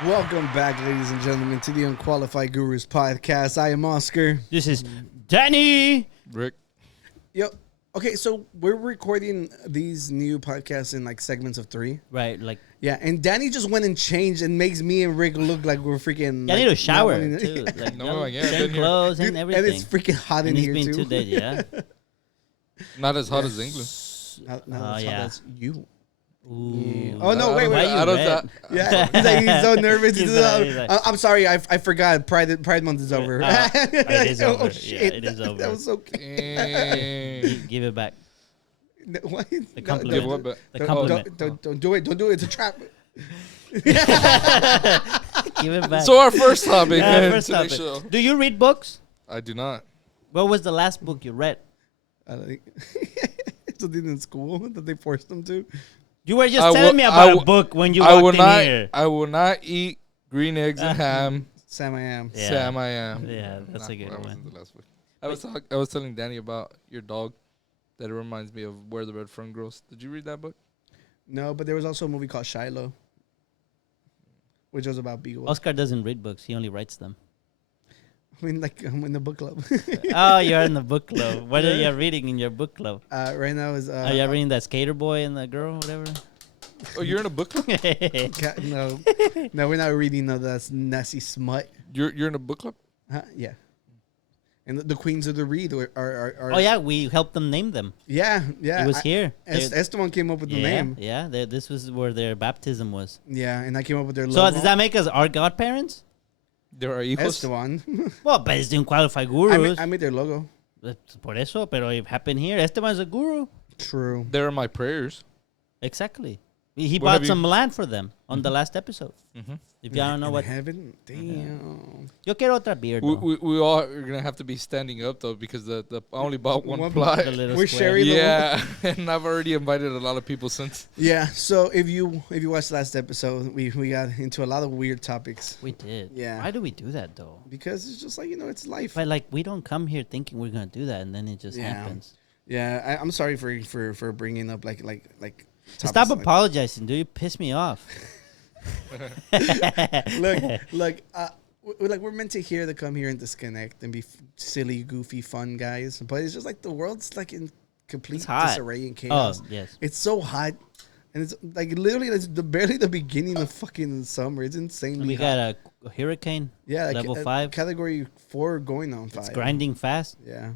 Welcome back, ladies and gentlemen, to the Unqualified Gurus podcast. I am Oscar. This is Danny. Rick. Yo, okay, so we're recording these new podcasts in like segments of 3. Right, like Yeah, and Danny just went and changed and makes me and Rick look like we're freaking. I like, need to shower not too. wanting- Like, No, yeah, same been here. clothes Dude, and everything. and it's freaking hot in And it's here been too. 2 days, yeah. Not as hot as England. Now that's hot yeah. as you. Ooh. Yeah. Oh no! Wait, Why wait. you I don't. red? Yeah, he's so nervous. He's He's like- I'm sorry, I forgot. Pride Month is over. it is over. Oh Yeah, shit! it is over. That was so cute. Give it back. No, what? The No, compliment. Give what back? The Don't, compliment. don't do it. Don't do it. It's a trap. Give it back. So our first topic. Yeah, in first today's topic. show. Do you read books? I do not. What was the last book you read? I like something in school that they forced them to. You were just I telling will- me I about will- a book when you I will walked in not. here. I will not eat green eggs and ham. Sam, I am. Yeah. Sam, I am. Yeah, that's a Nah, good that one. wasn't the last book. I was telling Danny about your dog. That it reminds me of Where the Red Fern Grows. Did you read that book? No, but there was also a movie called Shiloh, which was about beagles. Oscar doesn't read books. He only writes them. I mean, like I'm in the book club. Oh, you're in the book club. What are you reading in your book club? Right now is Are you reading that Skater Boy and the girl, whatever? Oh, you're in a book club. no, no, we're not reading none of that nasty smut. You're in a book club. Huh? Yeah. And the queens of the read are Oh yeah, we helped them name them. yeah. It was here. Esteban came up with the yeah, name. yeah. This was where their baptism was. Yeah, and I came up with their So logo. does that make us our godparents? There are equals. Esteban. Well, but it's didn't qualify gurus. I made their logo. Por eso, pero it happened here. Esteban's a guru. True. There are my prayers. Exactly. He What bought have you- some land for them on the last episode. Mm-hmm. If y'all don't know In what, heaven. Damn. yo quiero otra beer. We all are gonna have to be standing up though because the I only bought one One- ply. The little We're square. sharing the Yeah, and I've already invited a lot of people since. Yeah. So if you watched the last episode, we got into a lot of weird topics We did. Yeah. Why do we do that though? because it's just like it's life. But like we don't come here thinking we're gonna do that, and then it just Yeah. happens. Yeah, I'm sorry for bringing up like Stop topics like- apologizing, dude. You piss me off. Look, we're meant to hear to come here and disconnect and be silly, goofy, fun guys. But it's just like the world's like in complete It's hot. disarray and Oh chaos. yes. It's so hot, and it's like literally it's barely the beginning of fucking summer. It's insanely We hot. got a hurricane. Yeah, like, level 5. category 4 going on 5. It's grinding fast. Yeah,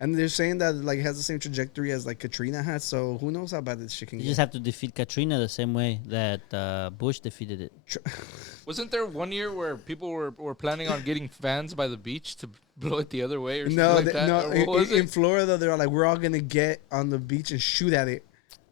and they're saying that like it has the same trajectory as like Katrina had. So who knows how bad this shit can You get? just have to defeat Katrina the same way that Bush defeated it. Wasn't there one year where people were planning on getting fans by the beach to blow it the other way or something No, like that? Or what was in it? Florida, they're like, we're all gonna get on the beach and shoot at it.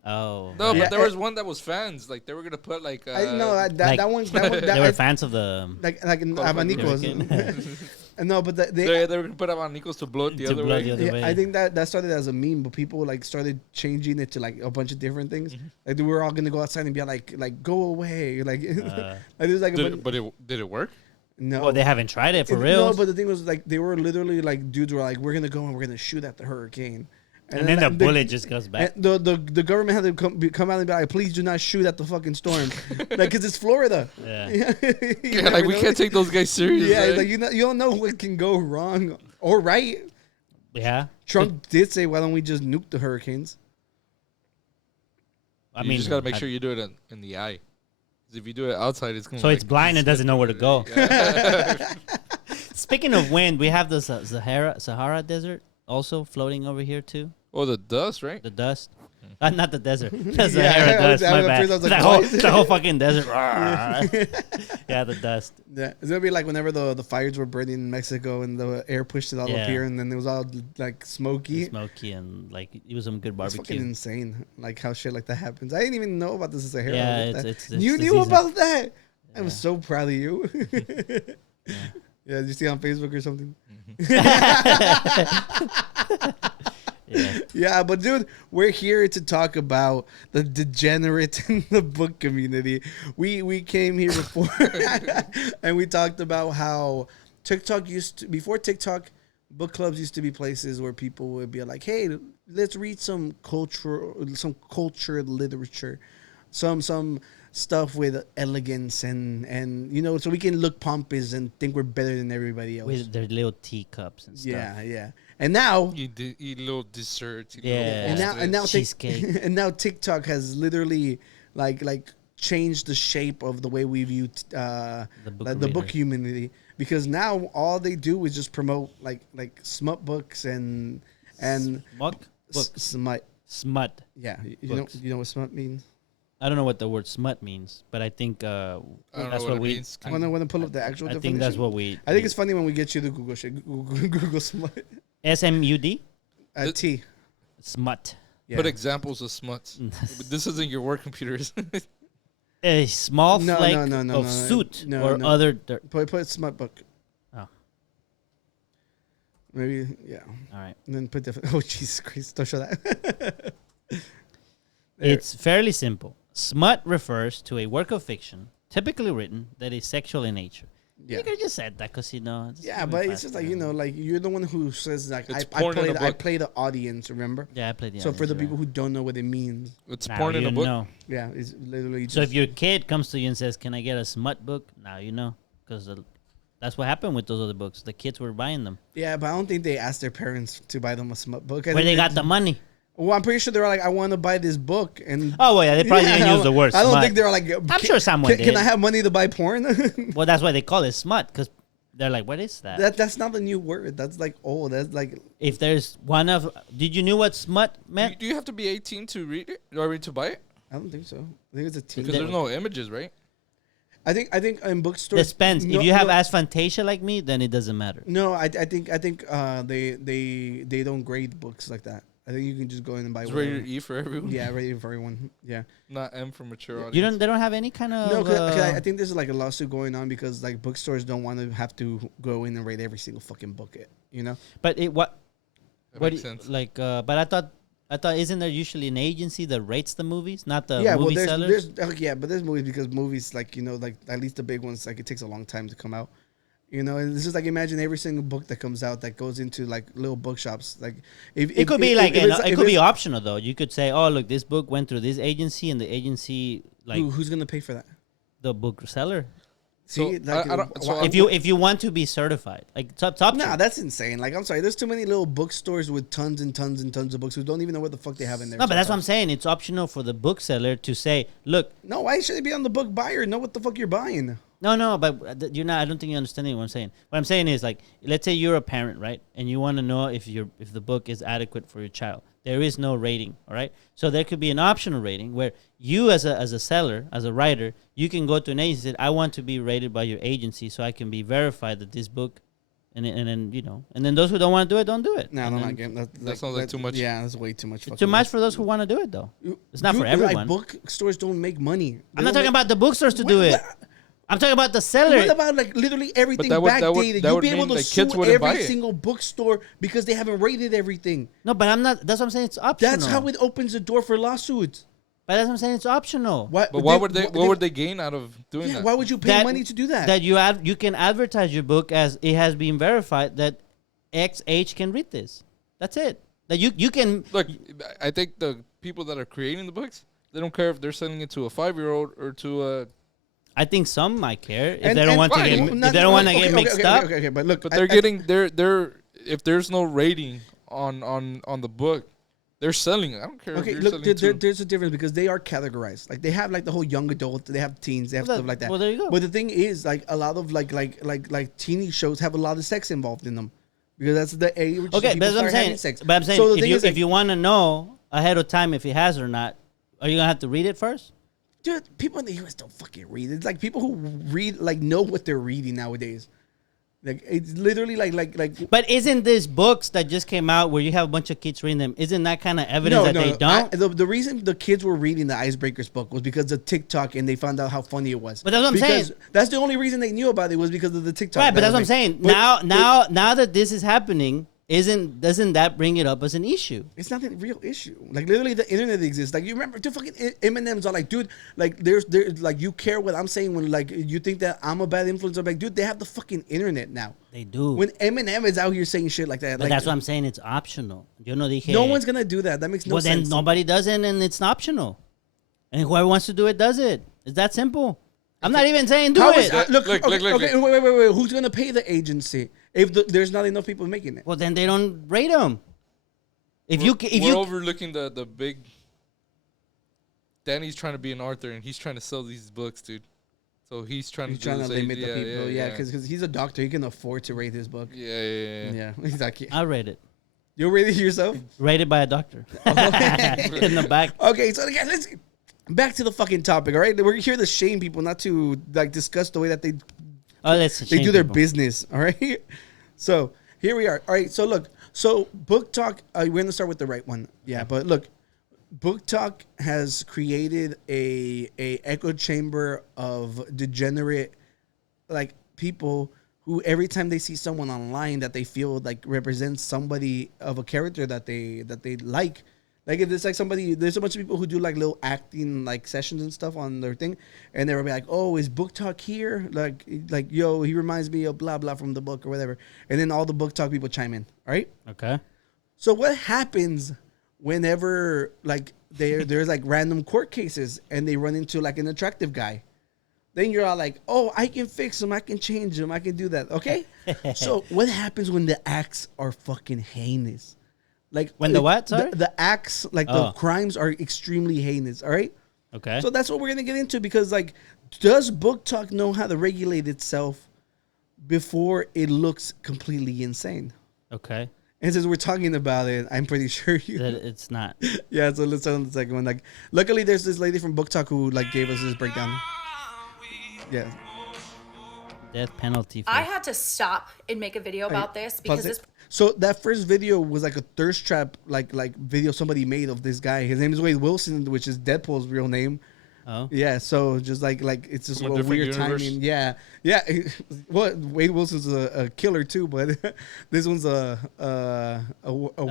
Oh. No, Yeah, but there was one that was fans. Like they were gonna put like. I know that like- that one. They were fans of the like Qualified abanicos. No, but they they were gonna put abanicos to blow it the To other blow way. the other yeah, way. I think that started as a meme, but people like started changing it to like a bunch of different things. Like they were all gonna go outside and be like go away, like like there's like a bunch, Did it work? no. Well, they haven't tried it for real. No, but the thing was like they were literally like dudes were like we're gonna go and we're gonna shoot at the hurricane, and then the like, bullet just goes back. and the government had to come out and be like, please do not shoot at the fucking storm, like because it's Florida. Yeah. You Yeah, never like we know. can't take those guys serious. Yeah, eh? like you don't know what can go wrong or right. Yeah. Trump did say, why don't we just nuke the hurricanes? I you mean, just gotta make sure you do it in the eye. 'Cause if you do it outside, it's gonna. So it's blind and doesn't know where to go. Yeah. Speaking of wind, we have the Sahara Desert also floating over here too. Oh, the dust, right? The dust. Not the desert. The Yeah, Sahara I was- dust. My at bad. first I was like, the, whole, what? the whole fucking desert. Yeah, the dust. Yeah, it's gonna be like whenever the fires were burning in Mexico and the air pushed it all Yeah. up here, and then it was all like smoky. Smoky and like it was some good It's fucking barbecue. insane, like how shit like that happens. I didn't even know about the Sahara. Yeah, What the- it's you the knew season. about that. I'm Yeah. so proud of you. Yeah, did you see it on Facebook or something? Yeah. Yeah, but dude, we're here to talk about the degenerates in the book community. We came here before and we talked about how TikTok before TikTok, book clubs used to be places where people would be like, "Hey, let's read some cultured literature, some stuff with elegance and you know, so we can look pompous and think we're better than everybody else. With their little teacups and stuff. Yeah. And now, Eat little desserts. Eat Yeah. little and now Cheesecake. and now TikTok has literally like changed the shape of the way we view the book community, because now all they do is just promote like smut books and Smut? Books. smut. Smut. Yeah, Books. you know what smut means? I don't know what the word smut means, but I think I don't that's know what it we. means. I want to pull up the actual I definition. think that's what we. I think it's funny when we get you to Google shit. Google smut. SMUD. T. Smut. Yeah. Put examples of smuts. But this isn't your work computers. A small No, flake no, of soot no, or no. other dirt. Put smut book. Oh. Maybe, yeah. All right. And then put oh, Jesus Christ. Don't show that. It's fairly simple. Smut refers to a work of fiction, typically written, that is sexual in nature. Yeah. You could have just said that because, it's Yeah, moving but it's fast, just like, like you're the one who says, like, It's I porn in a book. play the audience, remember? Yeah, I played the So for the audience, people who don't know what it means, It's now porn in you a book. know. yeah, it's literally just. So if your kid comes to you and says, "Can I get a smut book?" Now you know, because that's what happened with those other books. The kids were buying them. Yeah, but I don't think they asked their parents to buy them a smut book. Where they got the money? Well, I'm pretty sure they were like, I want to buy this book. And Oh, well, yeah, they probably didn't use the word I don't smut. think they were like, I'm sure someone Can did. I have money to buy porn? Well, that's why they call it smut, because they're like, what is that? That's not a new word. That's like old. That's like. If there's one of... Did you know what smut meant? Do you have to be 18 to read it? Or to buy it? I don't think so. I think it's a teen. Because there's no images, right? I think in bookstores. Depends. No, if you have no, asphantasia like me, then it doesn't matter. No, I think they don't grade books like that. I think you can just go in and buy It's whatever. rated E for everyone. Yeah, rated for everyone. Yeah. Not M for mature audience. They don't have any kind of... No, because I think there's like a lawsuit going on because like bookstores don't want to have to go in and rate every single fucking book. You know. But it what? That What makes do you- sense. like? But I thought isn't there usually an agency that rates the movies, not the Yeah, well, movie there's sellers? but there's movies because movies like like at least the big ones like it takes a long time to come out. You know, and it's just like imagine every single book that comes out that goes into like little bookshops. Like It could be optional though. You could say, "Oh, look, this book went through this agency, and the agency like who's gonna pay for that? the book seller." So, See, like, I don't- so If you want to be certified, like top Nah, that's insane. Like, I'm sorry. There's too many little bookstores with tons and tons and tons of books who don't even know what the fuck they have in there. No, but that's what I'm sometimes. saying. It's optional for the bookseller to say, "Look, No, why should it be on the book buyer? Know what the fuck you're buying. no, but you're not. I don't think you're understanding what I'm saying. What I'm saying is like, let's say you're a parent, right, and you want to know if the book is adequate for your child. There is no rating, all right. So there could be an optional rating where you, as a seller, as a writer, you can go to an agency and say, I want to be rated by your agency, so I can be verified that this book, and then those who don't want to do it, don't do it. No, And I'm then not getting that. sounds like too much. Yeah, that's way too much. It's too much for those who want to do it, though. It's not for everyone. Like, bookstores don't make money. I'm not talking about the bookstores to do it. I'm talking about the seller. What about like literally everything that would backdated? that You'd would be able mean to that sue kids wouldn't buy every it. single bookstore because they haven't rated everything. No, but I'm not. That's what I'm saying. It's optional. That's how it opens the door for lawsuits. But that's what I'm saying. It's optional. But what would they gain out of doing that? Why would you pay money to do that? That you can advertise your book as it has been verified that X age can read this. That's it. That you can Look, I think the people that are creating the books, they don't care if they're selling it to a 5-year-old or to a. I think some might care if And- they don't and- want to Right. get Well, if they don't want to get mixed up. Okay, but look, But they're getting they're if there's no rating on the book, they're selling it. I don't care. Okay, if you're look, selling to, there's a difference because they are categorized. Like they have like the whole young adult, they have teens, they have stuff like that. Well, there you go. But the thing is, like a lot of like teeny shows have a lot of sex involved in them because that's the age. Okay, people but that's what I'm start having saying. sex. But I'm saying So the if thing you is, like, if you want to know ahead of time if he has or not, are you gonna have to read it first? dude, people in the U.S. don't fucking read. It's like people who read like know what they're reading nowadays. Like it's literally like. But isn't this books that just came out where you have a bunch of kids reading them? Isn't that kind of evidence that they don't? The reason the kids were reading the Icebreakers book was because of TikTok and they found out how funny it was. But that's what I'm saying. That's the only reason they knew about it was because of the TikTok. Right, but that's what I'm saying. But Now that this is happening, doesn't that bring it up as an issue? it's not a real issue. Like literally, the internet exists. Like you remember, dude, fucking Eminem's are like, dude, like there's like you care what I'm saying when like you think that I'm a bad influence. I'm like, dude, they have the fucking internet now. They do. When Eminem is out here saying shit like that, But like, that's what I'm saying. It's optional. Yo no dije. no one's gonna do that. That makes no Well, sense. then nobody does it, and it's optional. And whoever wants to do it does it. It's that simple. I'm not even saying do How it. is, look, Look, okay, look, okay, look. wait. Who's gonna pay the agency if there's not enough people making it? Well, then they don't rate them. If We're you overlooking the big. Danny's trying to be an author and he's trying to sell these books, dude. So he's trying He's to trying do to this limit age- the people, yeah, yeah. because he's a doctor, he can afford to rate his book. Yeah. Yeah, exactly. I'll rate it. You'll rate it yourself? Rated by a doctor. In the back. Okay, so again, let's back to the fucking topic. All right, we're here to shame people, not to like discuss the way that they Let's do their business. All right, so here we are. All right, so look, so BookTok. We're gonna start with the right one. Yeah, but look, BookTok has created a echo chamber of degenerate like people who every time they see someone online that they feel like represents somebody of a character that they like if there's like somebody, there's a bunch of people who do like little acting like sessions and stuff on their thing, and they'll be like, oh, is BookTok here? Like yo, he reminds me of blah blah from the book or whatever, and then all the BookTok people chime in. All right. Okay. So what happens whenever like there's like random court cases and they run into like an attractive guy? Then you're all like, oh, I can fix him, I can change him, I can do that. Okay. So what happens when the acts are fucking heinous? Like When the what? Sorry? The acts, like the crimes are extremely heinous. All right. Okay. So that's what we're gonna get into, because like, does BookTok know how to regulate itself before it looks completely insane? Okay. And since we're talking about it, I'm pretty sure you. That it's not. Yeah, so let's start on the second one. Like, luckily, there's this lady from BookTok who like gave us this breakdown. Yeah. Death penalty. I had to stop and make a video about this because this. So that first video was like a thirst trap, like video somebody made of this guy. His name is Wade Wilson, which is Deadpool's real name. Oh. Yeah, so just like it's just From a a different weird universe? timing. Yeah. Well, Wade Wilson's a killer too, but this one's a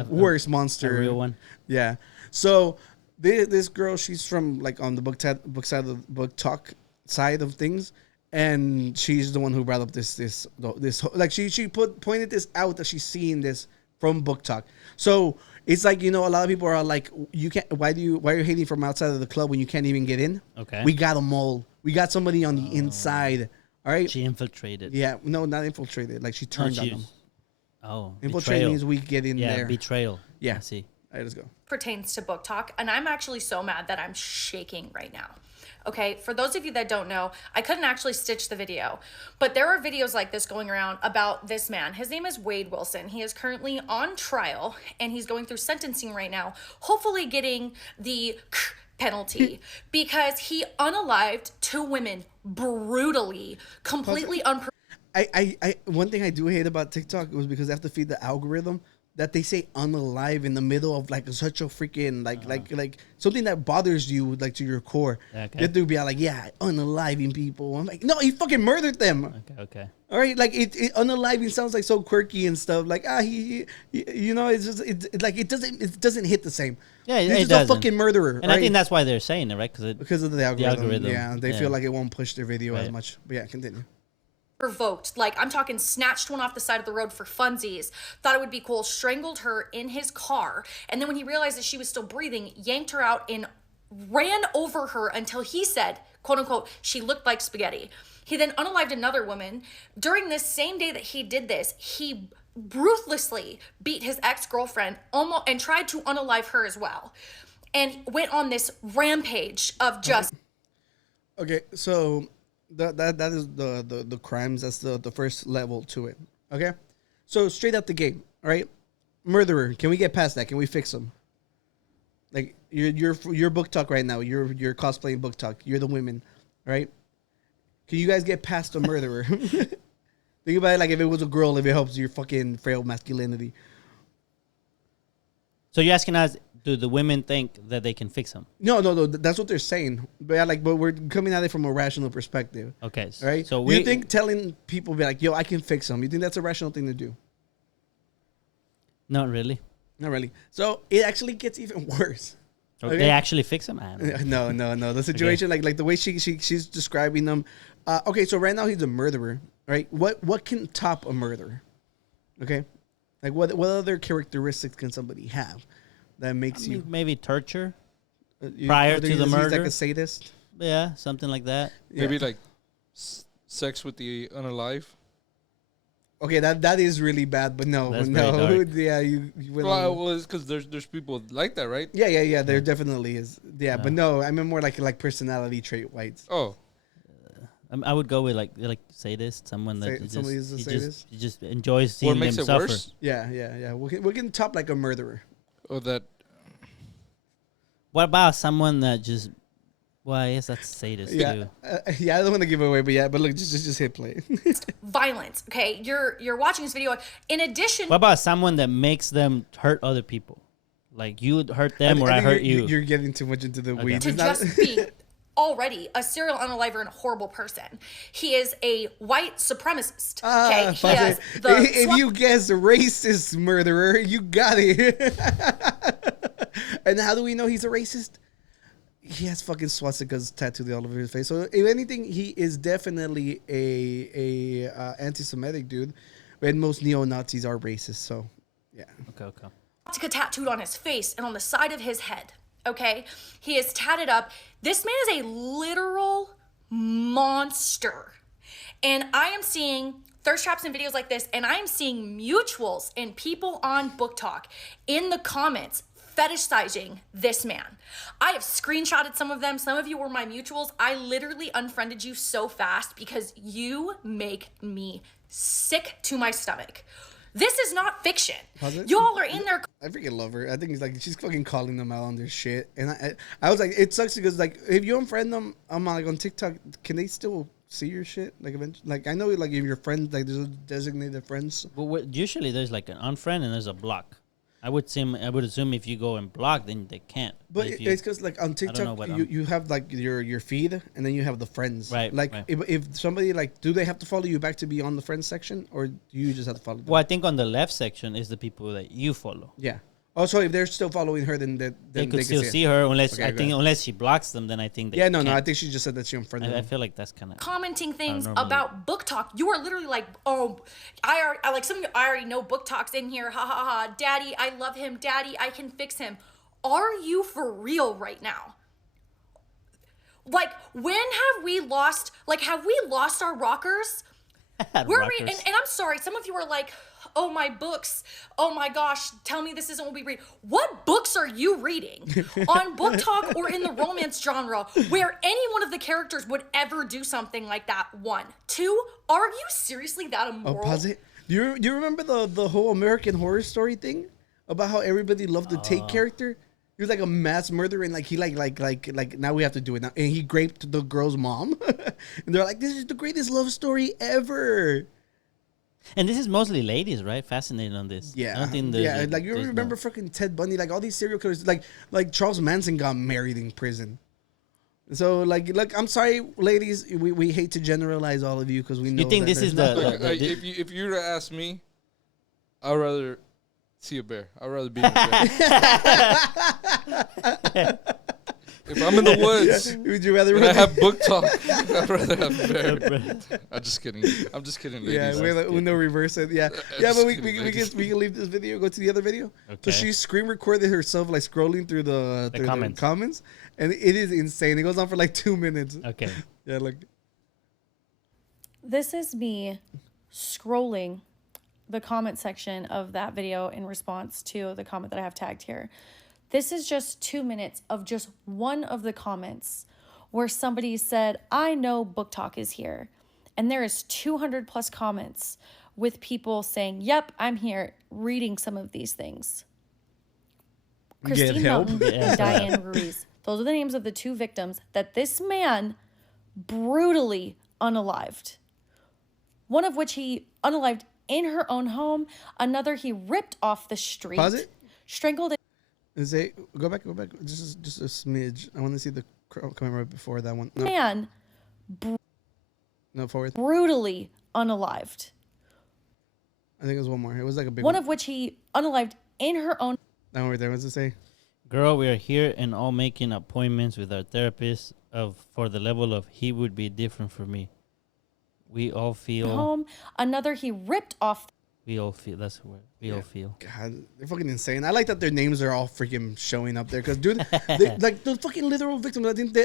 worse monster. A real one. Yeah. So this girl, she's from like on the book side of the BookTok side of things, and she's the one who brought up this like she pointed this out that she's seeing this from BookTok. So it's like, you know, a lot of people are like, you can't. Why are you hating from outside of the club when you can't even get in? Okay. We got them all. We got somebody on the inside. All right. She infiltrated. Yeah. No, not infiltrated. Like she turned on them. Oh. Infiltrate betrayal. means we get in Yeah, there. betrayal. Yeah. I see. All right, let's go. Pertains to BookTok, and I'm actually so mad that I'm shaking right now. Okay, for those of you that don't know, I couldn't actually stitch the video, but there are videos like this going around about this man. His name is Wade Wilson. He is currently on trial, and he's going through sentencing right now, hopefully getting the penalty because he unalived 2 women brutally, completely I one thing I do hate about TikTok was because they have to feed the algorithm that they say unalive in the middle of like such a freaking like something that bothers you like to your core. Okay. You have to be like, yeah, unaliving people. I'm like, no, he fucking murdered them. Okay. All right, like it unaliving sounds like so quirky and stuff. Like he you know, it's just it doesn't hit the same. Yeah, He's it just doesn't. a fucking murderer. And I think that's why they're saying it, right? because of the algorithm. algorithm. Yeah, they Yeah. feel like it won't push their video as Right. much. But yeah, continue. provoked. Like, I'm talking snatched one off the side of the road for funsies, thought it would be cool, strangled her in his car, and then when he realized that she was still breathing, yanked her out and ran over her until he said, quote unquote, she looked like spaghetti. He then unalived another woman. During this same day that he did this, he ruthlessly beat his ex-girlfriend almost and tried to unalive her as well, and went on this rampage of just Okay, so that is the crimes. That's the first level to it. Okay, so straight out the gate, all right, murderer. Can we get past that? Can we fix him? Like you're BookTok right now. You're cosplaying BookTok. You're the women, right? Can you guys get past a murderer? Think about it like if it was a girl, if it helps your fucking frail masculinity. So you're asking us, do the women think that they can fix him? No, that's what they're saying. But yeah, but we're coming at it from a rational perspective. Okay. Right? So you think telling people be like, yo, I can fix them, you think that's a rational thing to do? Not really. Not really. So it actually gets even worse. Okay. They actually fix him? I don't know. No. The situation, like the way she's describing them. Okay, so right now he's a murderer, right? What can top a murderer? Okay, like what other characteristics can somebody have that makes you Maybe torture you- prior whether to the he's murder? like a sadist? Yeah, something like that. Maybe like sex with the unalive. Okay, that is really bad, but no, That's very no, dark. yeah, you went Well, on- well, it's because there's people like that, right? yeah. There definitely is. Yeah, but Yeah. no, I mean more like personality trait whites. Oh, I would go with like sadist, someone that Somebody who's a sadist? he just enjoys seeing what makes them it suffer. worse? Yeah. We can top like a murderer. Oh, that What about someone that just? Well, I guess that's sadist Yeah, too. I don't want to give away, but look, just hit play. Violence. Okay, you're watching this video. In addition, What about someone that makes them hurt other people? Like you would hurt them or I think hurt you. You're getting too much into the weeds. to It's not- just be already a serial unaliver and a horrible person. He is a white supremacist. Okay, he has the if you guess racist murderer, you got it. And how do we know he's a racist? He has fucking swastikas tattooed all over his face. So if anything, he is definitely a anti-Semitic dude. And most neo-Nazis are racist. So yeah. Okay. swastika tattooed on his face and on the side of his head. Okay, he is tatted up. This man is a literal monster, and I am seeing thirst traps and videos like this, and I am seeing mutuals and people on BookTok in the comments fetishizing this man. I have screenshotted some of them. Some of you were my mutuals. I literally unfriended you so fast because you make me sick to my stomach. This is not fiction. Y'all are in there. I freaking love her. I think it's like she's fucking calling them out on their shit. And I was like, it sucks because like if you unfriend them, I'm like on TikTok, can they still see your shit? Like eventually, like I know like if your friends like there's a designated friends. Well, usually there's like an unfriend and there's a block. I would assume if you go and block, then they can't. But if you, it's because like on know TikTok, what, you have like your feed and then you have the friends. Right, Like right. if somebody like, do they have to follow you back to be on the friends section, or do you just have to follow them? well, I think on the left section is the people that you follow. Yeah. Also, if they're still following her, then They could can still it. see her unless Okay, I go think ahead. unless she blocks them, then I think they Yeah, no. I can't. think she just said that she unfriended I them. feel like that's kind of Commenting things normally- about BookTok. You are literally like, oh, I like some of you. I already know BookTok's in here. Ha ha ha. Daddy, I love him. Daddy, I can fix him. Are you for real right now? Like, when have we lost? Like, have we lost our rockers? We're and I'm sorry. Some of you are like, oh my books. Oh my gosh. Tell me this isn't what we read. What books are you reading on BookTok or in the romance genre where any one of the characters would ever do something like that? 1, 2. Are you seriously that Oh, immoral? pause it. Do you remember the whole American Horror Story thing about how everybody loved the Tate character? He was like a mass murderer, and like he like now we have to do it now. And he raped the girl's mom, and they're like, "This is the greatest love story ever." And this is mostly ladies, right? Fascinated on this. I Yeah, don't think like you there's remember fucking Ted Bundy, like all these serial killers, like Charles Manson got married in prison. So like, look, I'm sorry, ladies, we hate to generalize all of you because we know. You think that this is there's the- not- Like, if you were to ask me, I'd rather see a bear. I'd rather be in a bear. If I'm in the woods Would you rather? and I have book talk, I'd rather have a bear. I'm just kidding. I'm just kidding, Yeah, ladies. we're like Uno reverse it. Yeah, I'm yeah, just but we kidding, can ladies. leave this video. Go to the other video. So Okay. she screen recorded herself like scrolling through the comments. comments, and it is insane. It goes on for like 2 minutes. Okay. Yeah, like This is me scrolling the comment section of that video in response to the comment that I have tagged here. This is just 2 minutes of just one of the comments where somebody said, I know BookTok is here. And there is 200 plus comments with people saying, yep, I'm here reading some of these things. Christine help. Mountain Yeah. and Diane Ruiz. Those are the names of the 2 victims that this man brutally unalived. One of which he unalived in her own home. Another he ripped off the street. Pause it. Strangled it. Is it go back? Just a smidge. I want to see the comment right before that one. No, Man no, forward. brutally unalived. I think it was one more. It was like a big One one. of which he unalived in her own That one right there. What's it say? Girl, we are here and all making appointments with our therapist for the level of he would be different for me. We all feel home. Another he ripped off We all feel. That's what we all feel. God, they're fucking insane. I like that their names are all freaking showing up there because, dude, like the fucking literal victims. I think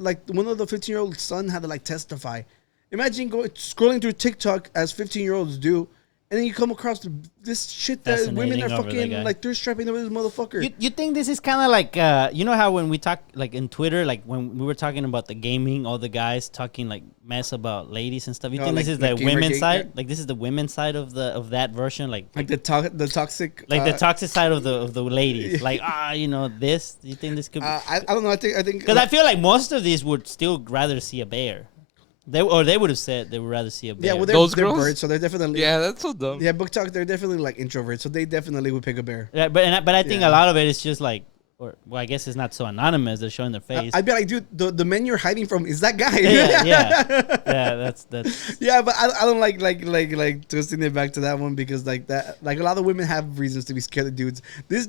like one of the 15-year-old son had to like testify. Imagine scrolling through TikTok as 15-year-olds do, and then you come across this shit that women are fucking like thirst trapping over this motherfucker. You think this is kind of like you know how when we talk like in Twitter, like when we were talking about the gaming, all the guys talking like mess about ladies and stuff. You think like, this is like the women's side? Yeah. Like this is the women's side of that version, like the toxic, like the toxic side of the ladies. Like you know this. Do you think this could? I don't know. I think because I feel like most of these would still rather see a bear. They would have said they would rather see a bear. Yeah, well, they're birds, so they're definitely. Yeah, that's so dumb. Yeah, BookTok, they're definitely like introverts, so they definitely would pick a bear. Yeah, but I think a lot of it is just like, I guess it's not so anonymous. They're showing their face. I'd be like, dude, the men you're hiding from is that guy. Yeah. That's. Yeah, but I don't like twisting it back to that one because like that, like a lot of women have reasons to be scared of dudes. That's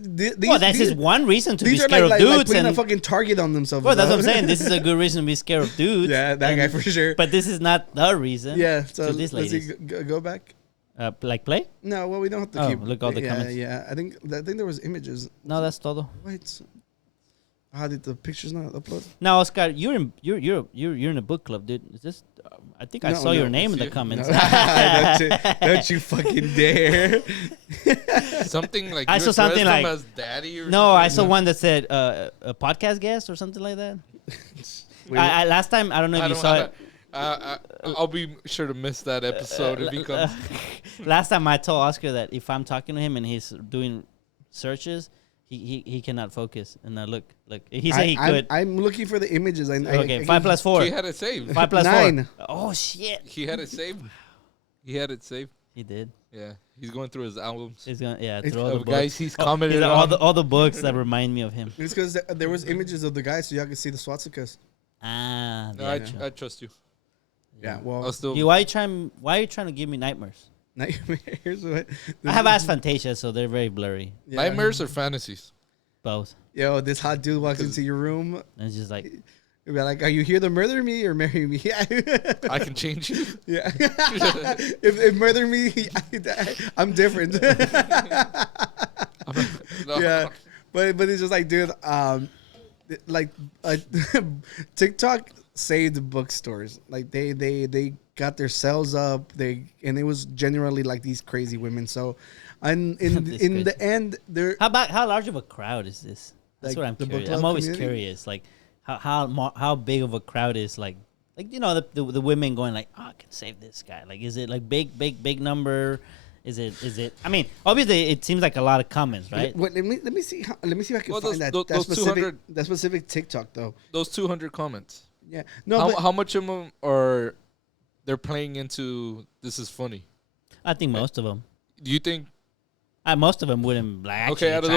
just one reason to be these are scared of dudes. Like putting a fucking target on themselves. Well, that's what I'm saying. This is a good reason to be scared of dudes. Yeah, that guy for sure. But this is not the reason. Yeah, so let's see, go back. Like play? No, well, we don't have to keep. Look all the comments. Yeah, I think there was images. No, that's todo. Wait. How did the pictures not upload? Now, Oscar, you're in a book club, dude. Is this? I think I saw your name in the comments. Don't you fucking dare! Something like I saw something like as daddy or no, I saw one that said a podcast guest or something like that. I last time I don't know if you saw it. I'll be sure to miss that episode if he comes. Last time I told Oscar that if I'm talking to him and he's doing searches, he cannot focus. And now look, he said he could. I'm looking for the images. Okay, 5 plus 4. He had it saved. 5 plus 9. 4. Oh shit! He had it saved. He had it saved. He did. Yeah, he's going through his albums. He's going through all the books. Guys, he's commented on all the books that remind me of him. It's because there was images of the guys, so y'all can see the swastikas. Ah, no, I trust you. Yeah, well, why are you trying to give me nightmares? Nightmares. What? I have aphantasia, so they're very blurry. Yeah. Nightmares or fantasies? Both. Yo, this hot dude walks into your room. And it's just like, you'll be like, are you here to murder me or marry me? I can change you. Yeah. if murder me, I'm different. No. Yeah, but it's just like, dude, TikTok saved bookstores. Like they got their sales up. And it was generally like these crazy women. So, and in the end, they're how large of a crowd is this? That's Like what I'm the curious. book club I'm always community? curious, like how big of a crowd is like you know the women going like, oh, I can save this guy. Like, is it like big number? Is it? I mean, obviously, it seems like a lot of comments, right? Let me see. Let me see if I can Well, find that specific TikTok though. Those 200 comments. Yeah. No. How much of them are they're playing into this is funny? I think most of them. Do you think? Most of them wouldn't like. Okay, out of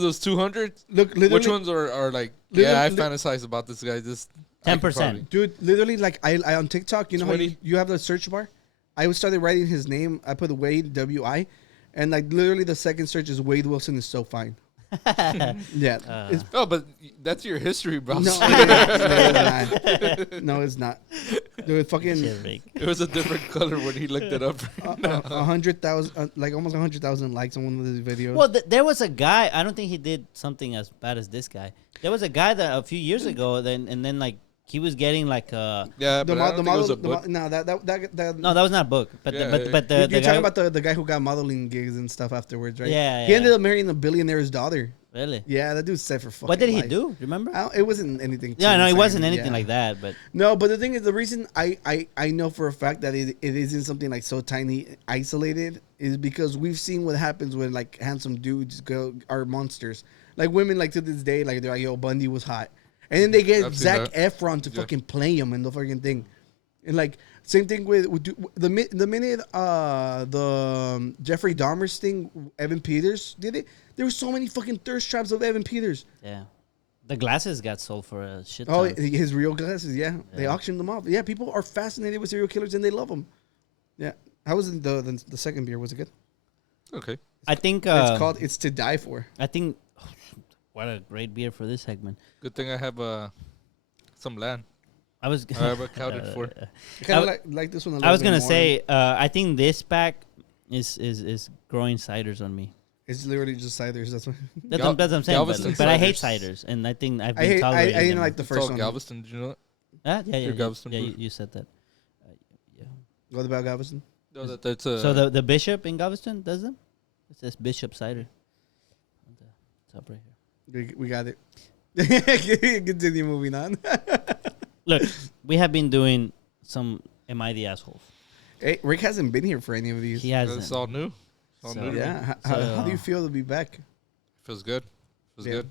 those 200, Look, which ones are like? Yeah, I fantasize about this guy. This 10%. Dude, literally, like I on TikTok, you know how 20? you have the search bar. I started writing his name. I put Wade WI, and like literally the second search is Wade Wilson is so fine. Yeah. Oh, but that's your history, bro. No, it's not. Dude, fucking. It was a different color when he looked it up. 100,000, like almost 100,000 likes on one of these videos. Well, there was a guy. I don't think he did something as bad as this guy. There was a guy that a few years ago, and then like he was getting like yeah, the but I don't think it was a book. no, that no, that was not a book. But Yeah, the you're guy, talking about the guy who got modeling gigs and stuff afterwards, right? Yeah, He yeah. ended up marrying a billionaire's daughter. Really? Yeah, that dude's set for fucking What did he life. do? Remember? It wasn't anything. Yeah, no, it insane. wasn't anything Yeah. like that. But No, but the thing is, the reason I know for a fact that it isn't something like so tiny isolated is because we've seen what happens when like handsome dudes are monsters. Like women, like to this day, like they're like, yo, Bundy was hot, and then they get I've seen Zac that. Efron to fucking play him in the fucking thing, and like same thing with the minute the Jeffrey Dahmer's thing, Evan Peters did it. There were so many fucking thirst traps of Evan Peters. yeah, the glasses got sold for a shit Oh, ton. his real glasses, yeah. They Yeah. auctioned them off. Yeah, people are fascinated with serial killers and they love them. Yeah. How was the second beer? Was it good? Okay. I think It's called It's to Die For. I think what a great beer for this segment. Good thing I have some land. I was I have accounted for. I kind of like this one a little I was bit gonna more. say I think this pack is growing ciders on me. It's literally just ciders. That's what. That's what I'm saying. Galveston But I hate ciders. ciders, and I think I've I been hate. I tolerating didn't them. like the It's first all one. Galveston. Did you know that? Yeah, yeah, Your yeah. Galveston Yeah, brew. you said that. Yeah. What about Galveston? No, that's a. So the bishop in Galveston does them. It says bishop cider. On the top right here. We got it. Continue moving on. Look, we have been doing some. Am I the asshole? Hey, Rick hasn't been here for any of these. He hasn't. It's all new. It's all So- new. Yeah. So- How do you feel to be back? Feels good. Feels Yeah. good.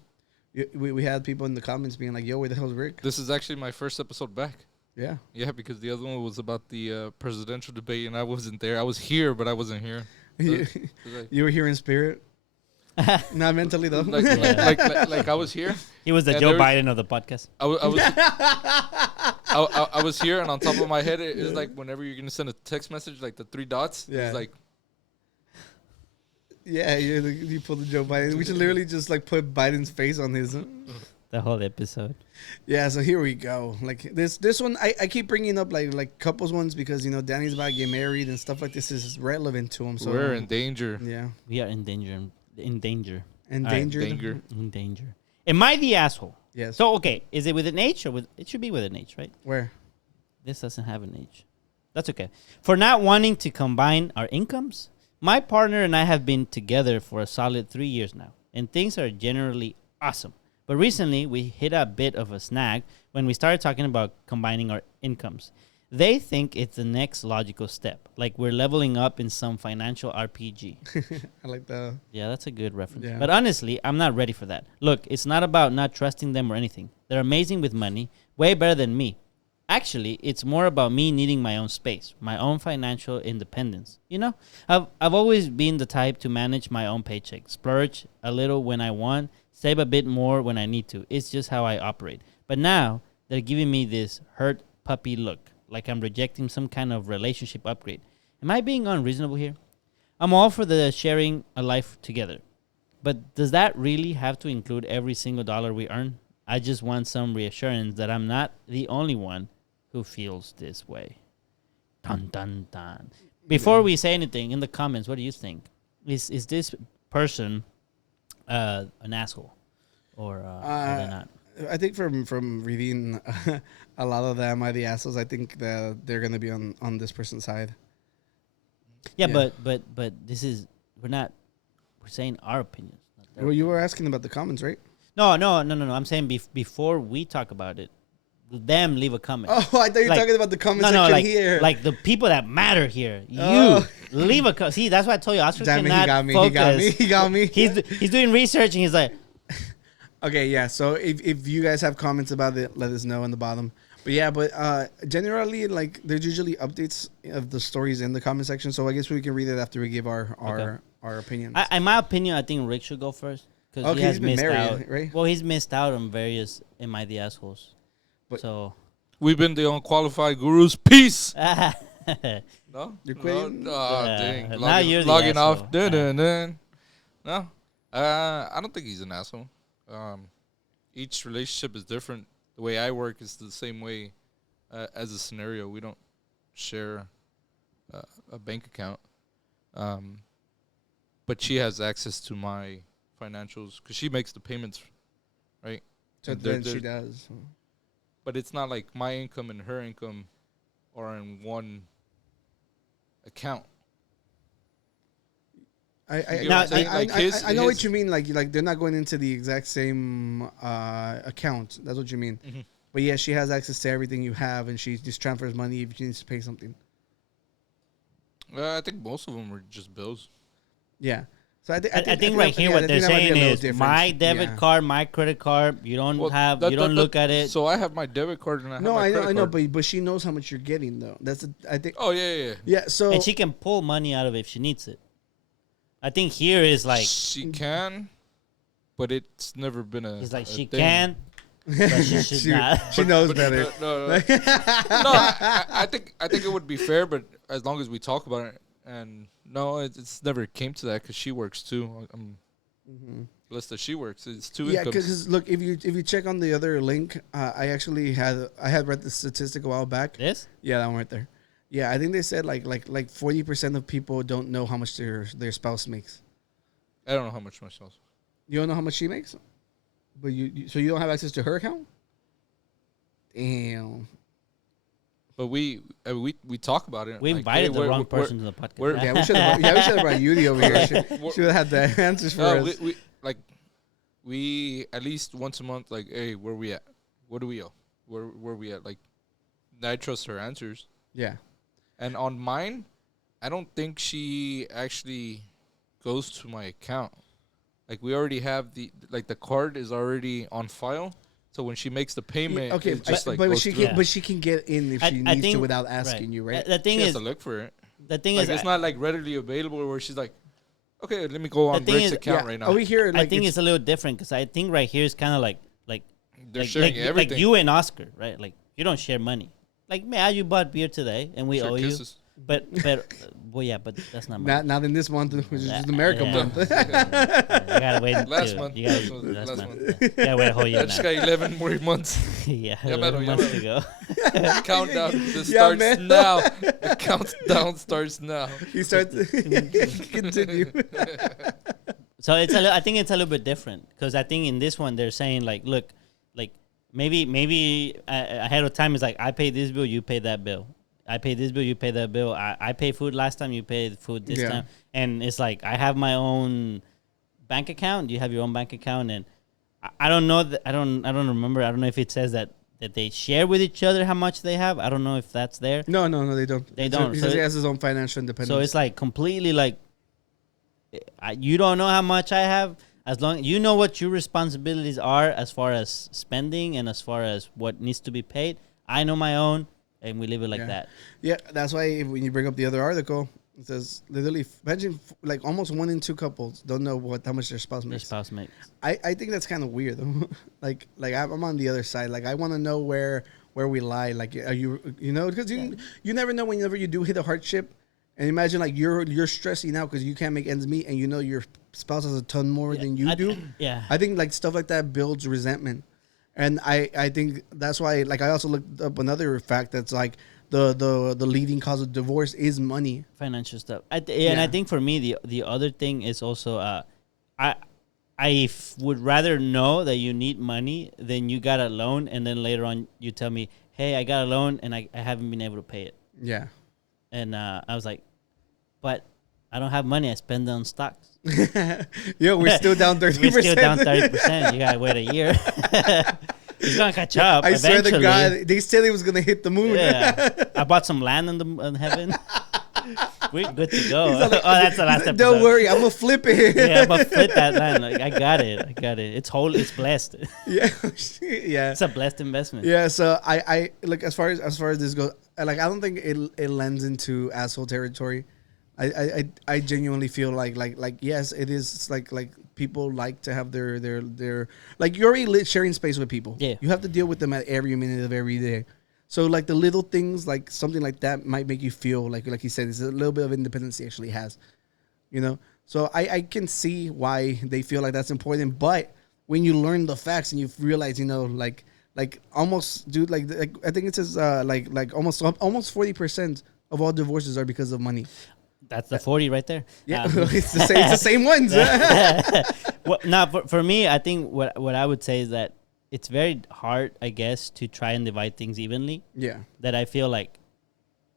We had people in the comments being like, "Yo, where the hell's Rick?" This is actually my first episode back. Yeah. Yeah, because the other one was about the presidential debate, and I wasn't there. I was here, but I wasn't here. you Like, were here in spirit, not mentally though. like, Yeah. like I was here. He was the And Joe there was- Biden of the podcast. I was I was here, and on top of my head, it was like whenever you're gonna send a text message, like the 3 dots. Yeah. It's like Yeah, you pulled the Joe Biden. We should literally just like put Biden's face on his. The whole episode. Yeah, so here we go. Like this one, I keep bringing up like couples ones because Danny's about to get married and stuff like this is relevant to him. So we're in danger. Yeah, We are in danger. In danger. endangered. danger. In danger. Am I the asshole? Yes. So okay, is it with an H or with? It should be with an H, right? Where? This doesn't have an H. That's okay. For not wanting to combine our incomes, my partner and I have been together for a solid 3 years now, and things are generally awesome. But recently, we hit a bit of a snag when we started talking about combining our incomes. They think it's the next logical step, like we're leveling up in some financial RPG. I like the. Yeah, that's a good reference. Yeah. But honestly, I'm not ready for that. Look, it's not about not trusting them or anything. They're amazing with money, way better than me. Actually, it's more about me needing my own space, my own financial independence. I've always been the type to manage my own paycheck, splurge a little when I want, save a bit more when I need to. It's just how I operate. But now they're giving me this hurt puppy look, like I'm rejecting some kind of relationship upgrade. Am I being unreasonable here? I'm all for the sharing a life together. But does that really have to include every single dollar we earn? I just want some reassurance that I'm not the only one who feels this way. Dun dun dun. Before we say anything, in the comments, what do you think? Is this person an asshole? Or are they not? I think from reading a lot of the Am I the Assholes, I think that they're gonna be on this person's side. Yeah, Yeah. but this is we're saying our opinions. not their Well, you were asking about the comments, right? No. I'm saying before we talk about it, them leave a comment. Oh, I thought you were Like- talking about the comment section like here. like the people that matter here. You Oh. leave a comment. See, that's why I told you Oscar Damn it, cannot he got me. focus. He got me. He's doing research and he's like, Okay, yeah. So if you guys have comments about it, let us know in the bottom. But yeah, generally, like there's usually updates of the stories in the comment section. So I guess we can read it after we give our opinions. in my opinion, I think Rick should go first because Okay, he has he's been missed married, out. right? Well, he's missed out on various "Am I the assholes?" But- So. We've been the unqualified gurus. Peace. Yeah, No, You're quitting? No, dang. now you're the logging off. asshole. Dun, dun, dun. No, I don't think he's an asshole. Each relationship is different. The way I work is the same way as a scenario. We don't share a bank account, but she has access to my financials because she makes the payments, right? so And then they're- she does. But it's not like my income and her income are in one account. I get what I'm saying? I Like his- know what his- you mean. Like they're not going into the exact same account. That's what you mean. Mhm. But yeah, she has access to everything you have, and she just transfers money if she needs to pay something. I think most of them are just bills. Yeah. So I think right here what they're saying is my debit Yeah. card, my credit card. You don't Well, have, that- you don't that- look at it. So I have my debit card and I have No, my I know, credit card. but she knows how much you're getting though. I think. Oh yeah. Yeah. So And she can pull money out of it if she needs it. I think here is like She can, but it's never been a. it's like a she thing. can, but she should not. she knows better. No, no. I think it would be fair, but as long as we talk about it, and no, it's never came to that because she works too. I'm blessed that she works. It's two Yeah, incomes. because look, if you check on the other link, I actually had read the statistic a while back. This? Yeah, that one right there. Yeah, I think they said like 40% of people don't know how much their spouse makes. I don't know how much myself. You don't know how much she makes, but so you don't have access to her account. Damn. But we talk about it. We like, invited hey, the wrong person to the podcast. Yeah, we should have brought Yudi over here. She would have had the answers for us. We at least once a month, like, hey, where we at? What do we owe? Where we at? Like, I trust her answers. Yeah. And on mine, I don't think she actually goes to my account. Like, we already have the card is already on file. So when she makes the payment, okay, it's just but she can get in if she needs think, to without asking you, right? The thing she is, has to look for it. the thing Like, is, it's not like readily available where she's like, okay, let me go on thing Rick's is- account Yeah, right now. over here, I think it's a little different because I think right here is kind of like They're sharing everything. Like you and Oscar, right? Like you don't share money. Like, man, you bought beer today, and we Share owe kisses. you. But well, yeah, but that's not money. not in this month, which is just America Yeah. month. You gotta wait. Last till- month. You gotta, Last last month. month. You gotta wait a whole year I just now. got 11 more months. Yeah, Yeah, 11 man, months to go. Countdown Yeah, starts man. now. The countdown starts now. He starts continue. So I think it's a little bit different because I think in this one they're saying like, look, like maybe ahead of time is like I pay this bill, you pay that bill. I pay this bill, you pay that bill. I pay food last time, you pay food this Yeah. time, and it's like I have my own bank account, you have your own bank account, and I don't know that I don't remember. I don't know if it says that they share with each other how much they have. I don't know if that's there. No, they don't. They don't. He So says he has his own financial independence. So it's like completely like you don't know how much I have. As long you know what your responsibilities are as far as spending and as far as what needs to be paid. I know my own, and we leave it like that. Yeah, that's why when you bring up the other article, it says literally imagine like almost 1 in 2 couples don't know how much their spouse Their makes. spouse makes. I think that's kind of weird though. like I'm on the other side. Like I want to know where we lie. Like are you know because you never know whenever you do hit a hardship. And imagine like you're stressing out because you can't make ends meet, and you know your spouse has a ton more than you do. Yeah. I think like stuff like that builds resentment, and I think that's why like I also looked up another fact that's like the leading cause of divorce is money. Financial stuff. And I think for me the other thing is also I would rather know that you need money than you got a loan and then later on you tell me, hey, I got a loan and I haven't been able to pay it. Yeah. And I was like, but I don't have money. I spend it on stocks. Yo, we're still down 30%. We're still down 30%. You gotta wait a year. It's gonna catch up. I swear to eventually. God, they said it was gonna hit the moon. Yeah, I bought some land in heaven. We're good to go. Like, that's the last episode. Don't worry, I'm gonna flip it. Yeah, I'm gonna flip that land. Like, I got it. It's It's blessed. Yeah, yeah. It's a blessed investment. Yeah, so I like as far as this goes, I don't think it lends into asshole territory. I genuinely feel like yes, it is. It's like people like to have their like you're already sharing space with people. Yeah, you have to deal with them at every minute of every day. So like the little things, like something like that, might make you feel like you said, it's a little bit of independence he actually has, you know. So I can see why they feel like that's important, but when you learn the facts and you realize, you know, like almost, dude, like I think it says like almost 40% of all divorces are because of money. That's the 40 right there. Yeah, it's the same ones. Well, now for me, I think what I would say is that it's very hard, I guess, to try and divide things evenly. Yeah. That I feel like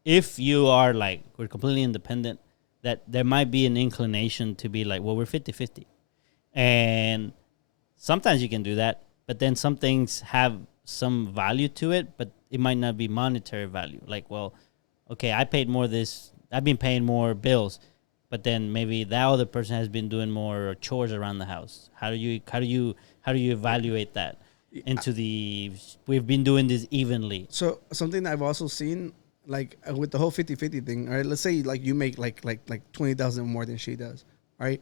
if you are like, we're completely independent, that there might be an inclination to be like, well, we're 50-50. And sometimes you can do that, but then some things have some value to it, but it might not be monetary value. Like, well, okay, I've been paying more bills, but then maybe that other person has been doing more chores around the house. How do you evaluate that into we've been doing this evenly? So something I've also seen, like with the whole 50-50 thing, all right, let's say like you make like 20,000 more than she does, all right?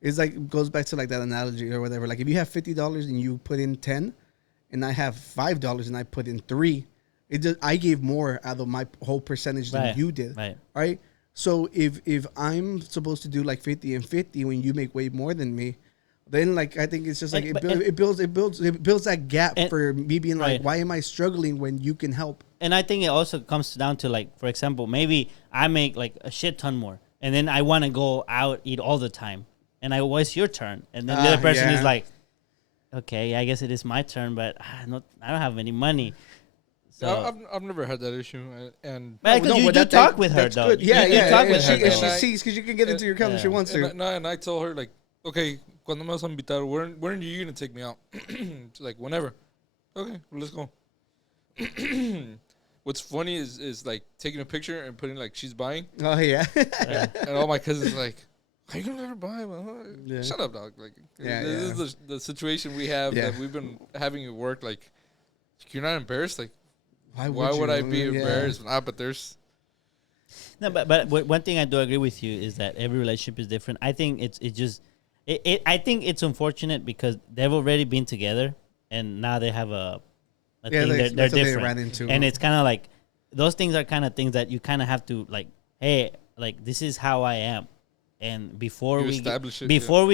It's like goes back to like that analogy or whatever. Like if you have $50 and you put in 10, and I have $5 and I put in 3, I gave more out of my whole percentage than you did, right? Right. So if I'm supposed to do like 50 and 50 when you make way more than me, then like I think it's just like it builds that gap for me being like, why am I struggling when you can help? and I think it also comes down to, like, for example, maybe I make like a shit ton more, and then I want to go out eat all the time, and it's your turn, and then the other person is like, okay, I guess it is my turn, but I don't have any money. So I've never had that issue, and you do talk with her though. Good. Yeah, you talk with her. She sees, because you can get into your account if she wants to. and I tell her, like, okay, cuando me vas a invitar, when are you gonna take me out? She's like, whenever. Okay, well, let's go. What's funny is like taking a picture and putting like she's buying. Oh yeah. And all my cousins like, are you gonna let her buy? Yeah. Shut up, dog. Like, this is the situation we have that we've been having at work. Like, you're not embarrassed. Like, why would I be embarrassed? But there's. No, but one thing I do agree with you is that every relationship is different. I think I think it's unfortunate because they've already been together and now they have a thing they're different. They ran into. And it's kind of like those things are kind of things that you kind of have to like, hey, like this is how I am. And before we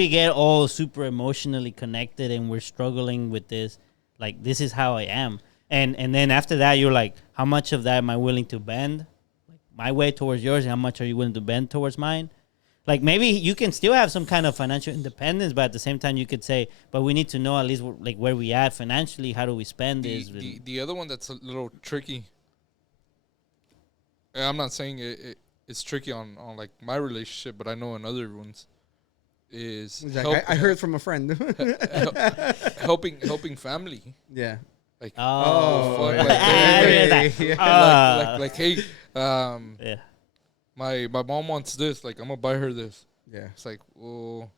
get all super emotionally connected and we're struggling with this, like this is how I am. And then after that, you're like, how much of that am I willing to bend, like my way towards yours, and how much are you willing to bend towards mine? Like maybe you can still have some kind of financial independence, but at the same time, you could say, but we need to know at least like where we at financially. How do we spend this? The other one that's a little tricky. I'm not saying it's tricky on like my relationship, but I know in other ones is like I heard from a friend helping family. Yeah. Like, fuck. Like, hey, my mom wants this. Like, I'm gonna buy her this. Yeah. It's like, oh.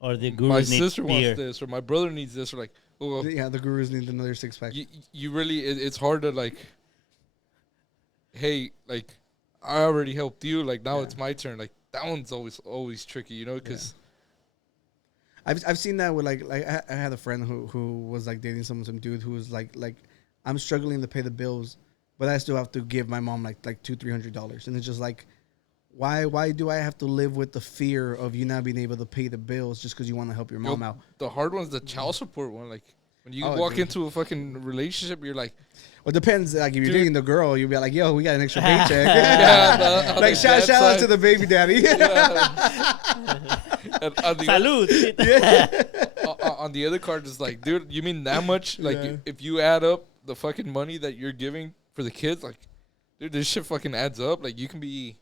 Or the gurus my need sister beer. wants this, or my brother needs this, or like, oh. Yeah, the gurus need another 6-pack. You really, it's hard to like, hey, like, I already helped you. Like, now it's my turn. Like, that one's always tricky, you know, because. I've seen that with like I had a friend who was like dating some dude who was like I'm struggling to pay the bills, but I still have to give my mom like $200-300, and it's just like why do I have to live with the fear of you not being able to pay the bills just because you want to help your mom out? The hard one's the child support one. Like when you walk into a fucking relationship, you're like. Well, it depends. Like if you're dating the girl, you'll be like, "Yo, we got an extra paycheck." Like shout out to the baby daddy. Salud. On the other card, it's like, dude, you mean that much? Like, if you add up the fucking money that you're giving for the kids, like, dude, this shit fucking adds up. Like, you can be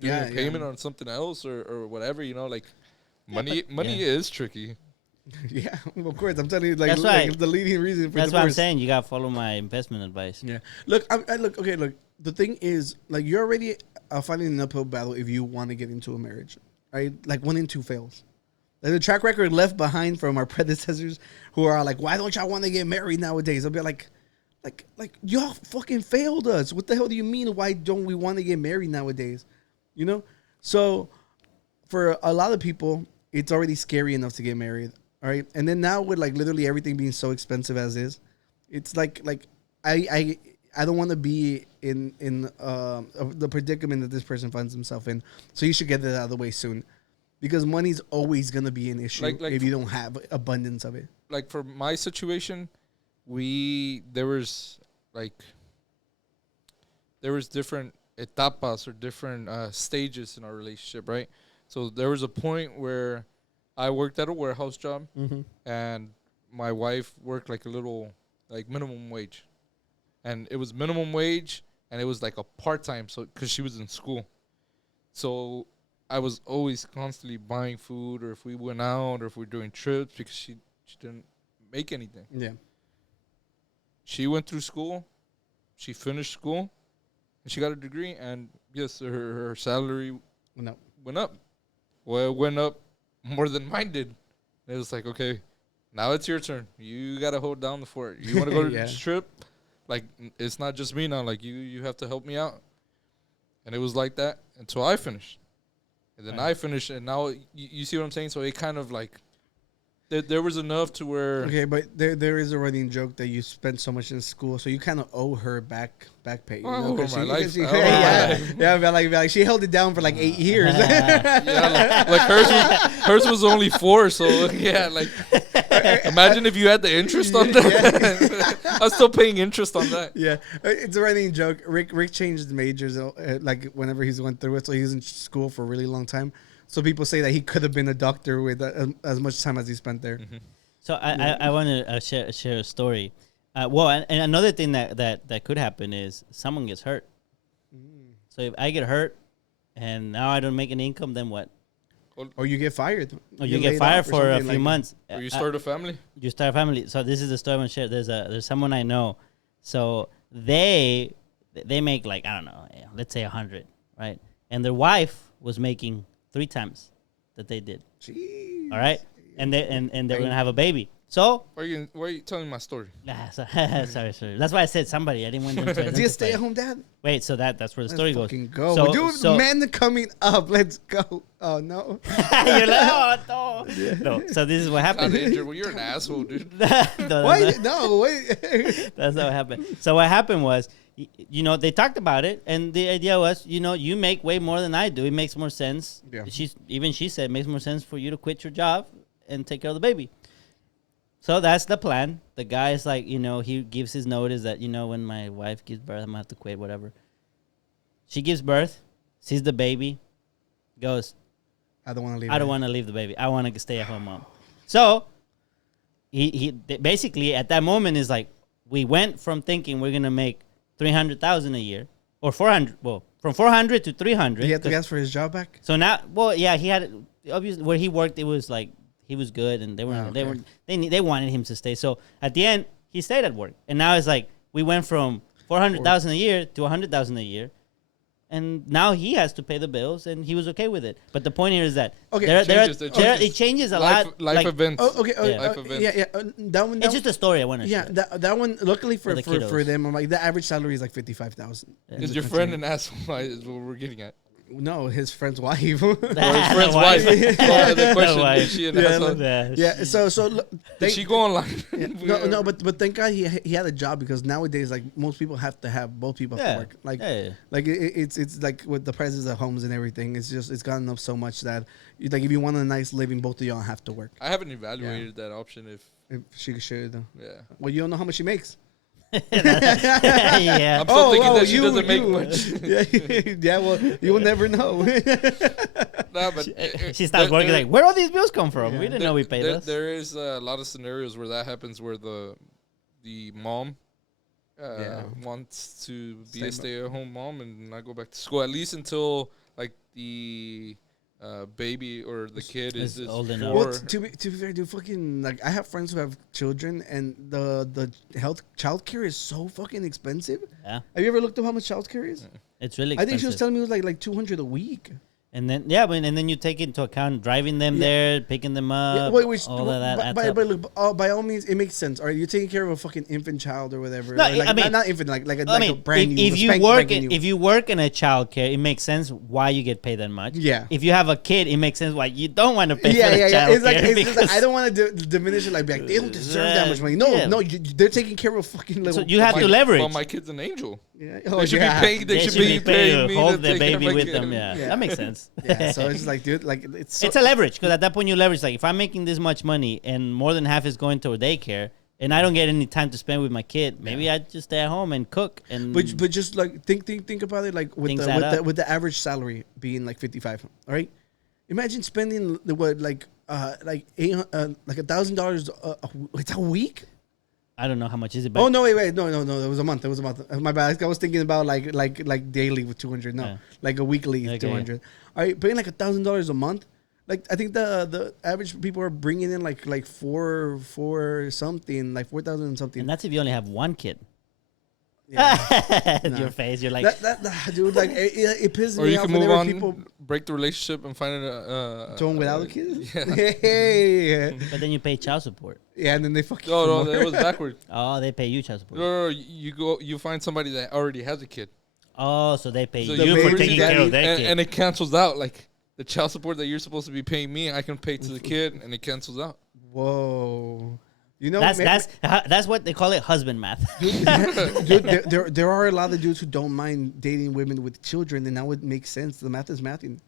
doing a payment on something else or whatever, you know. Like, money is tricky. Yeah, well, of course. I'm telling you, like the leading reason for that's divorce. Why I'm saying you gotta follow my investment advice. Yeah. Look, look. Okay, look. The thing is, like, you're already fighting an uphill battle if you want to get into a marriage, right? Like 1 in 2 fails. Like the track record left behind from our predecessors, who are like, why don't y'all want to get married nowadays? I'll be like y'all fucking failed us. What the hell do you mean? Why don't we want to get married nowadays? You know. So, for a lot of people, it's already scary enough to get married. All right, and then now with like literally everything being so expensive as is, it's like I don't want to be in the predicament that this person finds himself in. So you should get that out of the way soon, because money's always gonna be an issue if you don't have abundance of it. Like for my situation, there was different etapas or different stages in our relationship, right? So there was a point where I worked at a warehouse job, and my wife worked like a little, like minimum wage, and it was minimum wage, and it was like a part-time, so because she was in school, so I was always constantly buying food, or if we went out, or if we were doing trips, because she didn't make anything. Yeah. She went through school, she finished school, and she got a degree, and yes, her salary went up. Well, it went up more than mine did. It was like, okay, now it's your turn. You gotta hold down the fort. You want to go to this trip? Like, it's not just me now. Like, you have to help me out. And it was like that until I finished. And then I finished, and now you see what I'm saying? So it kind of like There was enough to where Okay, but there is a running joke that you spent so much in school, so you kind of owe her back pay. You know, 'cause my life. she- I owe her yeah, my life. yeah, but like she held it down for like 8 years. yeah, like hers was only 4, so yeah, like imagine if you had the interest on that. I was still paying interest on that. Yeah, it's a running joke. Rick changed majors like whenever he's went through it, so he was in school for a really long time. So people say that he could have been a doctor with as much time as he spent there. Mm-hmm. So I want to share a story. Well, and another thing that could happen is someone gets hurt. So if I get hurt and now I don't make an income, then what? Or you get fired. Or you get fired for a few months. Or you start a family. You start a family. So this is the story I'm gonna share. There's someone I know. So they make like, I don't know, let's say 100, right? And their wife was making 3 times that they did. Jeez. All right, and they're gonna have a baby. So Why are you telling my story? sorry. That's why I said somebody. I didn't want them to Is he a identify. stay-at-home dad? Wait, so that's where the story goes. Fucking go. So, Dude, men coming up. Let's go. Oh, no. you're like, oh no. No. So this is what happened. Well, you're an asshole, dude. No, Wait, no, wait. That's not what happened. So what happened was, they talked about it, and the idea was, you make way more than I do. It makes more sense. Yeah. She said it makes more sense for you to quit your job and take care of the baby. So that's the plan. The guy is like, he gives his notice that, when my wife gives birth, I'm gonna have to quit, whatever. She gives birth, sees the baby, goes, I don't want to leave. I don't want to leave the baby. I want to stay at home, mom. So he basically at that moment is like, we went from thinking we're gonna make 300,000 a year or 400. Well, from 400 to 300. He had to ask for his job back. So now, he had obviously where he worked. It was like he was good, and they wanted him to stay. So at the end, he stayed at work, and now it's like we went from 400,000 a year to 100,000 a year. And now he has to pay the bills, and he was okay with it. But the point here is that it changes a lot. Life events. Oh, okay. Life events. Yeah. That one. It's just a story I want to share. That one. Luckily for the kiddos. them, I'm like the average salary is like 55,000. Is your friend an asshole? Is what we're getting at. No, his friend's wife. Or his friend's wife. The question: wife. Is she an asshole? Yeah. So look, Did she go online? No, but thank God he had a job, because nowadays, like, most people have to have both people have to work. Like, it's like with the prices of homes and everything, it's gotten up so much that like if you want a nice living, both of y'all have to work. I haven't evaluated that option. If she should. Yeah. Well, you don't know how much she makes. Yeah. I'm still thinking that she doesn't make much. Yeah. Well, you will never know. Nah, but She stopped working. Like, where all these bills come from? Yeah. We didn't know we paid us. There is a lot of scenarios where that happens, where the mom wants to be a stay-at-home mom and not go back to school, at least until like the baby or the kid is old enough. Well, to be fair, dude, fucking, like, I have friends who have children, and the childcare is so fucking expensive. Yeah. Have you ever looked up how much childcare is? It's really I expensive. think she was telling me it was like 200 a week. And then and then you take into account driving them there, picking them up, all of that. But look, by all means, it makes sense. All right, you're taking care of a fucking infant child or whatever. No, like, I mean, not infant, like a brand new. If you work in a childcare, it makes sense why you get paid that much. Yeah. If you have a kid, it makes sense why you don't want to pay for the yeah. childcare. It's I don't want to diminish it. Like they don't deserve that much money. No, they're taking care of a fucking little. So you have to leverage. Well, my kid's an angel. Yeah. They should be paying. They should be paying me to hold to the take care of baby my with kid. them. Yeah, that makes sense. Yeah, so it's like, dude, like it's a leverage, because at that point you leverage. Like, if I'm making this much money and more than half is going toward daycare, and I don't get any time to spend with my kid, maybe I just stay at home and cook. And but just like think about it, like with the average salary being like 55. All right, imagine spending like $1,000 it's a week. I don't know how much is it. But Oh no! Wait! No! It was a month. My bad. I was thinking about like daily with 200. No, like a weekly 200. All right, paying like $1,000 a month. Like, I think the average people are bringing in like four something, like 4,000 something. And that's if you only have one kid. Yeah. Your face, you're like that dude. Like it pisses Or me you off can move whenever on, people break the relationship, and find someone without a kid. Yeah. Hey. But then you pay child support. Yeah, and then they fucking. No, that was backwards. Oh, they pay you child support. No, you find somebody that already has a kid. Oh, so they pay So you for taking care of their kid. And it cancels out. Like, the child support that you're supposed to be paying me, I can pay to the kid, and it cancels out. Whoa. You know, that's what they call it, husband math. dude, there are a lot of dudes who don't mind dating women with children, and that would make sense. The math is mathing.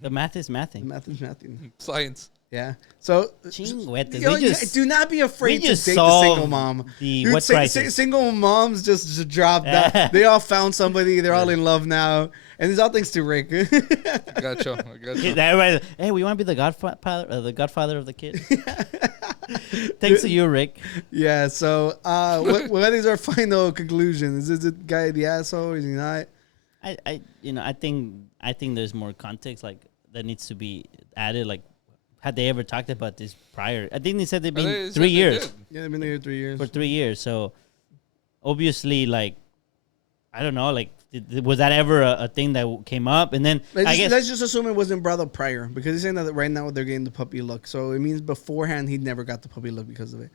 The math is The mathing. math is mathing. Science. Yeah. So, Chingüetes. yo, We just- do not be afraid to just date the single solved mom. the Dude, what crisis? single moms just dropped out. They all found somebody. They're all in love now. And it's all thanks to Rick. I got you. Everybody, hey, we want to be the godfather of the kid. Thanks to you, Rick. Yeah, so what is our final conclusion? Is this guy the asshole? Is he not? I think there's more context like that needs to be added. Like, had they ever talked about this prior? I think they said they've been 3 years. Yeah, they've been there 3 years. For 3 years. So obviously, like, I don't know, like, was that ever a thing that came up? And then Let's just assume it wasn't brought up prior, because he's saying that right now they're getting the puppy look. So it means beforehand he never got the puppy look because of it.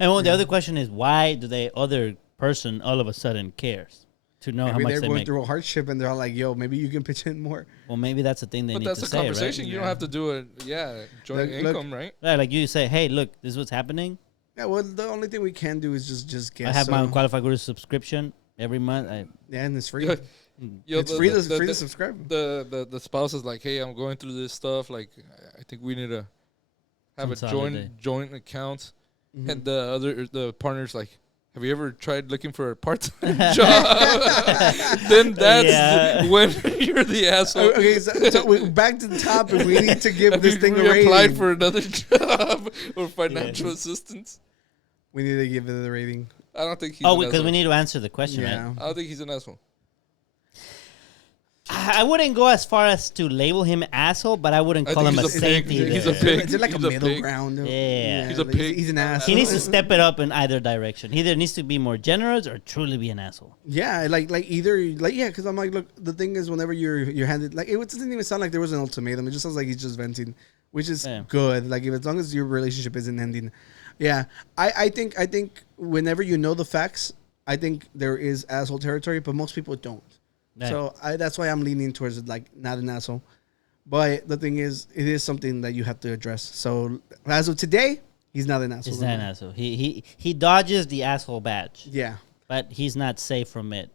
And well, the other question is, why do the other person all of a sudden cares to know how Maybe much they're they going make? through a hardship and they're all like, yo, maybe you can pitch in more. Well, maybe that's the thing they But need that's to a say, conversation. right? You don't have to do it. Yeah, joint Look- income, right? Right, like you say, hey, look, this is what's happening. Yeah, well, the only thing we can do is just guess. I have my so- Unqualified Guru subscription every month. Yeah, and it's free. Yo, It's free to subscribe. The spouse is like, hey, I'm going through this stuff. Like, I think we need to have a Consolidate. joint account. Mhm. And the partner's like, have you ever tried looking for a part-time job? Then that's Yeah. when you're the asshole. Okay, so back to the topic. We need to give Have this you thing a rating. applied for another job or financial assistance? We need to give it a rating. I don't think he's Oh, an because asshole. we need to answer the question, Yeah. right? I don't think he's an asshole. I wouldn't go as far as to label him asshole, but I wouldn't I call think him a he's a pig. saint either. He's a pig. Is it like He's a a middle pig. ground? Yeah. He's a like, pig. He's an asshole. He needs to step it up in either direction. He either needs to be more generous or truly be an asshole. Yeah, like either yeah, because I'm like, look, the thing is, whenever you're handed, like, it doesn't even sound like there was an ultimatum. It just sounds like he's just venting, which is good. Like, if as long as your relationship isn't ending, yeah. I think whenever you know the facts, I think there is asshole territory, but most people don't. Yeah. So that's why I'm leaning towards it, like, not an asshole. But the thing is, it is something that you have to address. So as of today, he's not an asshole. He's not an asshole. He dodges the asshole badge, Yeah. but he's not safe from it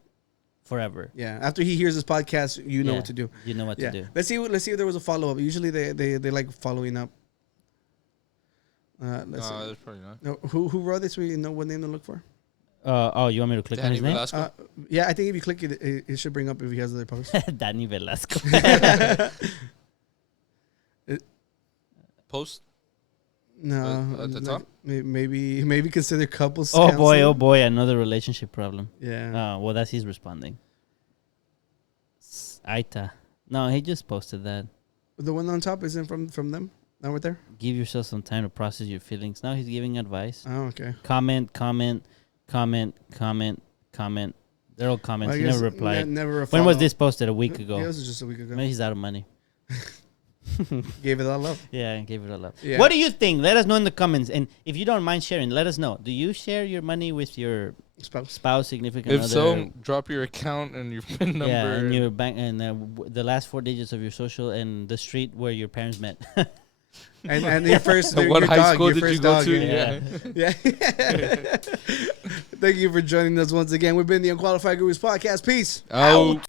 forever. Yeah. After he hears this podcast, you know Yeah. what to do. You know what Yeah. to do. Let's see if there was a follow up. Usually they like following up. Let's No, see. that's probably not. No, who wrote this? We know what name to look for. Oh, you want me to click on Danny his name? Velasco. Yeah, I think if you click it, it should bring up if he has other posts. Danny Velasco. Post. No, At the like, top? maybe consider couples. Oh counseling. boy, another relationship problem. Yeah. Well, that's he's responding. AITAH. No, he just posted that. The one on top isn't from them. Not right there. Give yourself some time to process your feelings. Now he's giving advice. Oh, okay. Comment. They're all comments. Well, I He guess never replied. never. A When was follow. this posted? A week ago. Yeah, this was just a week ago. Maybe he's out of money. Gave it all love. Yeah, I gave it all up. Yeah. What do you think? Let us know in the comments. And if you don't mind sharing, let us know. Do you share your money with your spouse, significant If other? so, drop your account and your PIN number. Yeah, and your bank and the last 4 digits of your social and the street where your parents met. And your first. What your high dog, school your did you first go dog, to? yeah. Yeah. Yeah. Thank you for joining us once again. We've been the Unqualified Gurus podcast. Peace. Out.